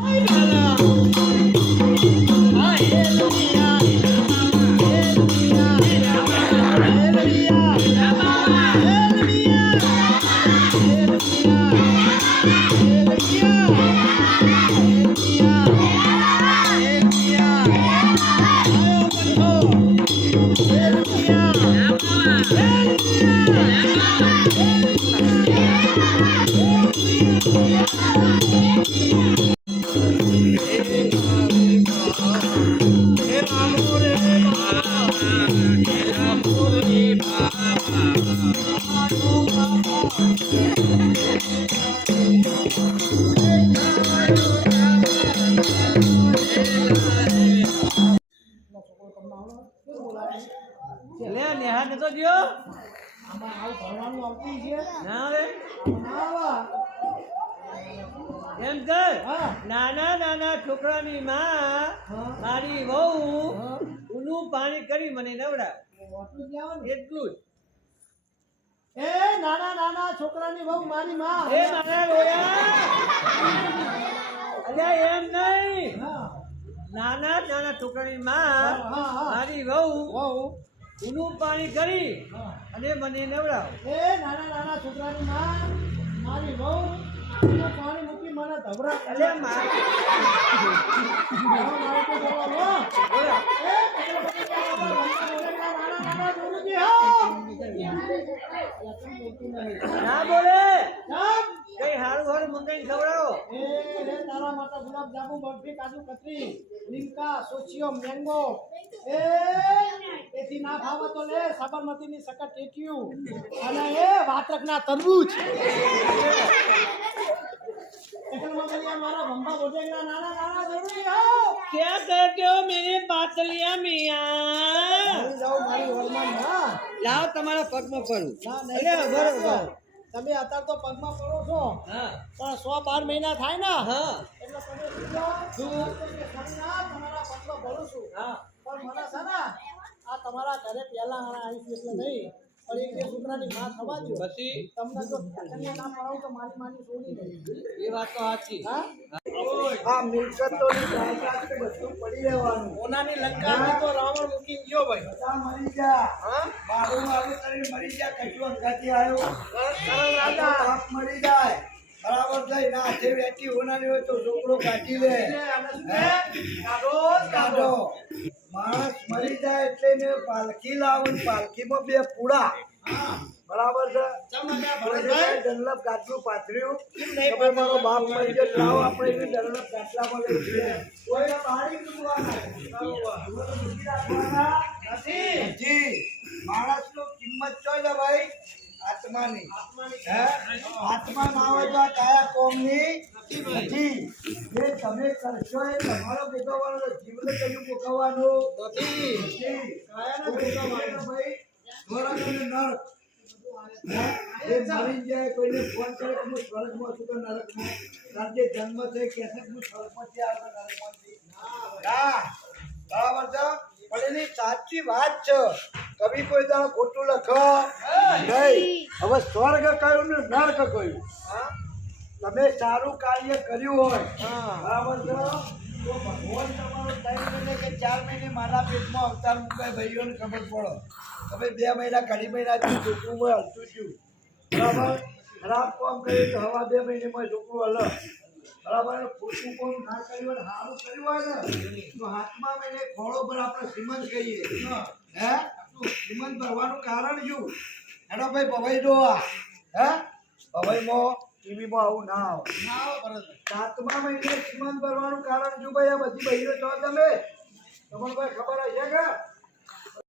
Ôi là લે, નેહા ને તો નાના નાના છોકરાની માં મારી વહુ હા. પાણી કરી મને નવડાવ. એટલું જ એ નાના નાના છોકરાની બહુ મારી માં એ મારા રોયા અલ્યા એમ નહીં નાના નાના છોકરાની માં. મારી વહુ ઊનું પાણી કરી અને મને નવડાવ એ નાના નાના છોકરાની માં મારી વહુ પાણી મૂકી મને ધબરા અલ્યા મારે ના બોલે! કઈ હારું હારું મંગાઈ ખવડાવો. એ તારા માતા ગુલાબ જાંબુ બરફી કાજુ કતરી લીમકા સોચિયો મેંગો. એ એથી ના ખાવા તો લે સાબરમતીની સકટ ટેટીયું. અને એ વાત્રકના તરબૂચ. એકલમાં બોલ્યા મારા ભંભા બોટેગના નાના નાના જરૂરી આવો क्या करते हो मेरे पातलिया मियाँ હું જાઉં મારી વરમાન માં લાવ તમારા પગમાં પડું ના અરે નહીં બરોબર તમે અત્યારે તો પગમાં પડો છો હા પણ સો બાર મહિના થાય ને હા એટલે તમે સમજો, હું તમારા પગમાં પડું છું હા પણ મને છે ને આ તમારા ઘરે પહેલા આવીશું એટલે નહીં પણ એક છોકરાની માં થવા દો પછી? તમને જો કન્યા ના પડાવું તો મારી માની છોડી નહીં એ વાત તો સાચી. હા? આ તો બધું પડી રહેવાનું. ઓનાની લંકામાં તો રાવણ મૂકી ગયો ભાઈ. બધા મરી ગયા. હા? મારું મારું કરીને મરી ગયા કશું અંગાથી આવ્યો. કરણ રાજા. બાપ મરી જાય. બરાબર થઈ ના હાથે વેચી હોનાની હોય તો છોકરો કાઢી લે. કાઢો. કાઢો. માણસ મરી જાય એટલે ને પાલખી લાવું પાલખીમાં બે પૂડા બરાબર છે? ડનલપ ગાટલું પાથર્યું. તમે મારો બાપ મરી ગયો આપણે ડનલપ ગાટલામાં લઈ જઈએ. નથી. જી. માણસનો કિંમત જોઈ લે ભાઈ. આત્માની. આત્મા ના હોય તો આ કાયા કોમની નથી. જે તમે કરશો એ તમારો ભોગવવાનો જીવન કયું ભોગવવાનું. નથી. કાયાને ભોગવવાનું. ભાઈ? સ્વર્ગ અને નરક? મરી જાય કોઈને ફોન કરે કે હું સ્વર્ગમાં છું કે નરકમાં. જન્મ છે કે છે હું નરકમાંથી. હા. બરાબર છે પણ એની સાચી વાત છે. કવિ કોઈ દાડો ખોટું લખ. નહીં. હવે સ્વર્ગ કયું ને નર્ક કયું હા? તમે સારું કાર્ય કર્યું હોય બરાબર તો ભગવાન તમારો ત્રણ મહિને કે ચાર મહિને મારા પેટમાં અવતાર મુકાય ભાઈઓને ખબર પડો. તમે બે મહિના ઘણી મહિના છોકરું હલતું થયું. બરાબર? ખરાબ કામ કર્યું તો હવા બે મહિનેમાં છોકરું હલ. બરાબર? ખોટું કોમ ના કર્યું હોય સારું કર્યું હોય ને તો હાથમાં મહિને ખોળો પર આપણે શ્રીમંત કહીએ. હે? શ્રીમંત ભરવાનું કારણ શું? હેડો ભાઈ ભવાઈ જોવા હે? ભવાઈમાં ટીવીમાં આવું ના આવે. સાતમા મહિને શ્રીમંત ભરવાનું કારણ શું ભાઈ? આ બધી બહેનો છો તમે. તમને કોઈ ખબર હશે કે?